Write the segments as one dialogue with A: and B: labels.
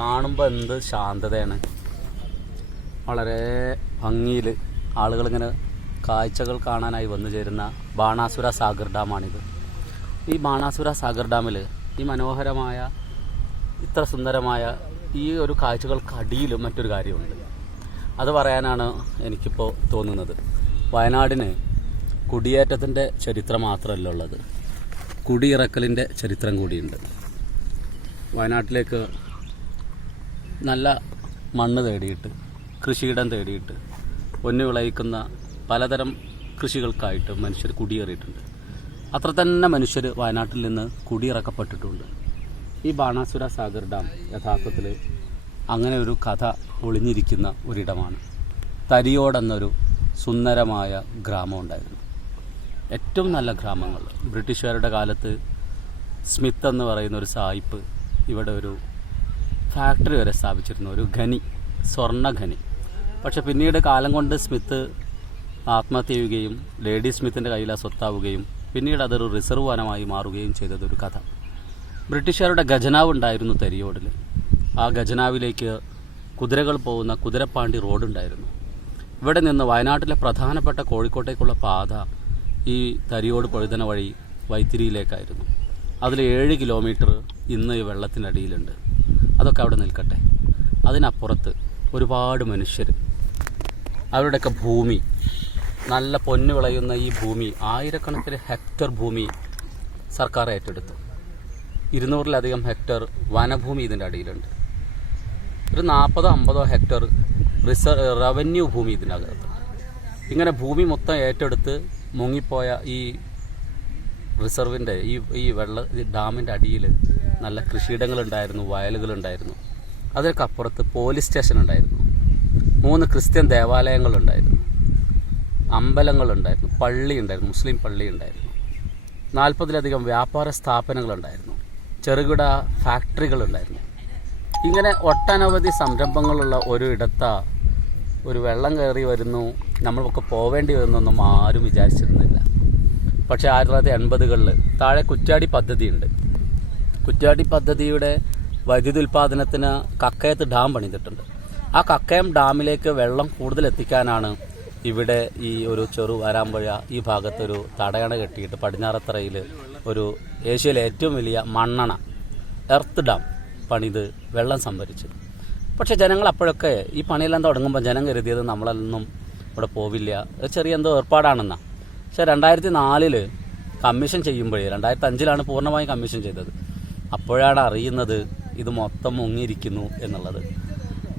A: കാണുമ്പോൾ എന്ത് ശാന്തതയാണ്. വളരെ ഭംഗിയിൽ ആളുകളിങ്ങനെ കാഴ്ചകൾ കാണാനായി വന്നു ചേരുന്ന ബാണാസുര സാഗർ ഡാമാണിത്. ഈ ബാണാസുര സാഗർ ഡാമിൽ ഈ മനോഹരമായ ഇത്ര സുന്ദരമായ ഈ ഒരു കാഴ്ചകൾക്കടിയിലും മറ്റൊരു കാര്യമുണ്ട്. അത് പറയാനാണ് എനിക്കിപ്പോൾ തോന്നുന്നത്. വയനാടിന് കുടിയേറ്റത്തിന്റെ ചരിത്രം മാത്രമല്ല ഉള്ളത്. കുടിയിറക്കലിന്റെ ചരിത്രം കൂടിയുണ്ട്. വയനാട്ടിലേക്ക് നല്ല മണ്ണ് തേടിയിട്ട് കൃഷിയിടം തേടിയിട്ട് പൊന്നു വിളയിക്കുന്ന പലതരം കൃഷികൾക്കായിട്ട് മനുഷ്യർ കുടിയേറിയിട്ടുണ്ട്. അത്ര തന്നെ മനുഷ്യർ വയനാട്ടിൽ നിന്ന് കുടിയിറക്കപ്പെട്ടിട്ടുണ്ട്. ഈ ബാണാസുര സാഗർ ഡാം യഥാർത്ഥത്തിൽ അങ്ങനെ ഒരു കഥ ഒളിഞ്ഞിരിക്കുന്ന ഒരിടമാണ്. തരിയോടെന്നൊരു സുന്ദരമായ ഗ്രാമം ഉണ്ടായിരുന്നു. ഏറ്റവും നല്ല ഗ്രാമങ്ങൾ. ബ്രിട്ടീഷുകാരുടെ കാലത്ത് സ്മിത്ത് എന്ന് പറയുന്ന ഒരു സായിപ്പ് ഇവിടെ ഒരു ഫാക്ടറി വരെ സ്ഥാപിച്ചിരുന്നു. ഒരു ഖനി സ്വർണ ഖനി. പക്ഷെ പിന്നീട് കാലം കൊണ്ട് സ്മിത്ത് ആത്മഹത്യ ചെയ്യുകയും ലേഡി സ്മിത്തിന്റെ കയ്യിൽ ആ സ്വത്താവുകയും പിന്നീട് അതൊരു റിസർവ് വനമായി മാറുകയും ചെയ്തതൊരു കഥ. ബ്രിട്ടീഷുകാരുടെ ഖജനാവ് ഉണ്ടായിരുന്നു തരിയോടിൽ. ആ ഖജനാവിലേക്ക് കുതിരകൾ പോകുന്ന കുതിരപ്പാണ്ടി റോഡുണ്ടായിരുന്നു ഇവിടെ നിന്ന് വയനാട്ടിലെ പ്രധാനപ്പെട്ട കോഴിക്കോട്ടേക്കുള്ള പാത ഈ തരിയോട് പൊഴുതന വഴി വൈത്തിരിയിലേക്കായിരുന്നു. അതിൽ ഏഴ് കിലോമീറ്റർ ഇന്ന് ഈ വെള്ളത്തിനടിയിലുണ്ട്. അതൊക്കെ അവിടെ നിൽക്കട്ടെ. അതിനപ്പുറത്ത് ഒരുപാട് മനുഷ്യർ. അവരുടെയൊക്കെ ഭൂമി നല്ല പൊന്നു വിളയുന്ന ഈ ഭൂമി ആയിരക്കണക്കിന് ഹെക്ടർ ഭൂമി സർക്കാർ ഏറ്റെടുത്തു. ഇരുന്നൂറിലധികം ഹെക്ടർ വനഭൂമി ഇതിന്റെ അടിയിലുണ്ട്. ഒരു നാൽപ്പതോ അമ്പതോ ഹെക്ടർ റിസർ റവന്യൂ ഭൂമി ഇതിന്റെ അകത്ത് ഇങ്ങനെ ഭൂമി മൊത്തം ഏറ്റെടുത്ത് മുങ്ങിപ്പോയ ഈ റിസർവിന്റെ ഈ ഈ വെള്ള ഡാമിന്റെ അടിയിൽ നല്ല കൃഷിയിടങ്ങളുണ്ടായിരുന്നു വയലുകളുണ്ടായിരുന്നു. അതിനൊക്കെ അപ്പുറത്ത് പോലീസ് സ്റ്റേഷൻ ഉണ്ടായിരുന്നു. മൂന്ന് ക്രിസ്ത്യൻ ദേവാലയങ്ങളുണ്ടായിരുന്നു. അമ്പലങ്ങളുണ്ടായിരുന്നു പള്ളി ഉണ്ടായിരുന്നു മുസ്ലിം പള്ളി ഉണ്ടായിരുന്നു നാൽപ്പതിലധികം വ്യാപാര സ്ഥാപനങ്ങളുണ്ടായിരുന്നു. ചെറുകിട ഫാക്ടറികളുണ്ടായിരുന്നു. ഇങ്ങനെ ഒട്ടനവധി സംരംഭങ്ങളുള്ള ഒരു ഇടത്ത ഒരു വെള്ളം കയറി വരുന്നു നമ്മളൊക്കെ പോവേണ്ടി വരുന്നൊന്നും ആരും വിചാരിച്ചിരുന്നില്ല. പക്ഷേ ആയിരത്തി തൊള്ളായിരത്തി എൺപതുകളിൽ താഴെ കുറ്റാടി പദ്ധതിയുണ്ട്. കുറ്റാടി പദ്ധതിയുടെ വൈദ്യുതി ഉൽപ്പാദനത്തിന് കക്കയത്ത് ഡാം പണിതിട്ടുണ്ട്. ആ കക്കയം ഡാമിലേക്ക് വെള്ളം കൂടുതൽ എത്തിക്കാനാണ് ഇവിടെ ഈ ഒരു ചെറു വരാമ്പുഴ ഈ ഭാഗത്തൊരു തടയണ കെട്ടിയിട്ട് പടിഞ്ഞാറത്തറയിൽ ഒരു ഏഷ്യയിലെ ഏറ്റവും വലിയ മണ്ണണ എർത്ത് ഡാം പണിത് വെള്ളം സംഭരിച്ചു പക്ഷെ ജനങ്ങൾ അപ്പോഴൊക്കെ ഈ പണിയെല്ലാം തുടങ്ങുമ്പോൾ ജനം കരുതിയത് നമ്മളൊന്നും ഇവിടെ പോവില്ല. ഒരു ചെറിയ എന്തോ ഏർപ്പാടാണെന്നാണ് പക്ഷേ രണ്ടായിരത്തി നാലിൽ കമ്മീഷൻ ചെയ്യുമ്പോഴേ രണ്ടായിരത്തി അഞ്ചിലാണ് പൂർണമായും കമ്മീഷൻ ചെയ്തത്. അപ്പോഴാണ് അറിയുന്നത് ഇത് മൊത്തം മുങ്ങിയിരിക്കുന്നു എന്നുള്ളത്.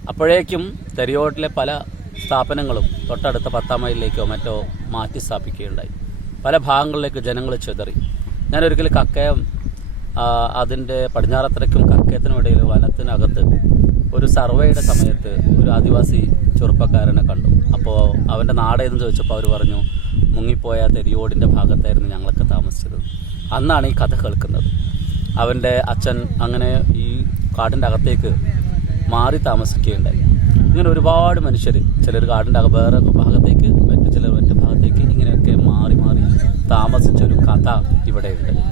A: അപ്പോഴേക്കും തെരിയോട്ടിലെ പല സ്ഥാപനങ്ങളും തൊട്ടടുത്ത പത്താം മൈലിലേക്കോ മറ്റോ മാറ്റി സ്ഥാപിക്കുകയുണ്ടായി. പല ഭാഗങ്ങളിലേക്ക് ജനങ്ങൾ ചെതറി. ഞാനൊരിക്കൽ കക്കയം അതിന്റെ പടിഞ്ഞാറത്തരയ്ക്കും കക്കയത്തിനും ഇടയിൽ വനത്തിനകത്ത് ഒരു സർവേയുടെ സമയത്ത് ഒരു ആദിവാസി ചെറുപ്പക്കാരനെ കണ്ടു. അപ്പോൾ അവന്റെ നാടേതെന്ന് ചോദിച്ചപ്പോൾ അവർ പറഞ്ഞു മുങ്ങിപ്പോയ തെരിയോടിന്റെ ഭാഗത്തായിരുന്നു ഞങ്ങളൊക്കെ താമസിച്ചത്. അന്നാണ് ഈ കഥ കേൾക്കുന്നത്. അവന്റെ അച്ഛൻ അങ്ങനെ ഈ കാടിന്റെ അകത്തേക്ക് മാറി താമസിക്കുകയുണ്ടായി. ഇങ്ങനെ ഒരുപാട് മനുഷ്യർ ചിലർ കാടിന്റെ വേറെ ഭാഗത്തേക്ക് മറ്റു ചിലർ മറ്റു ഭാഗത്തേക്ക് ഇങ്ങനെയൊക്കെ മാറി മാറി താമസിച്ച ഒരു കഥ ഇവിടെയുണ്ട്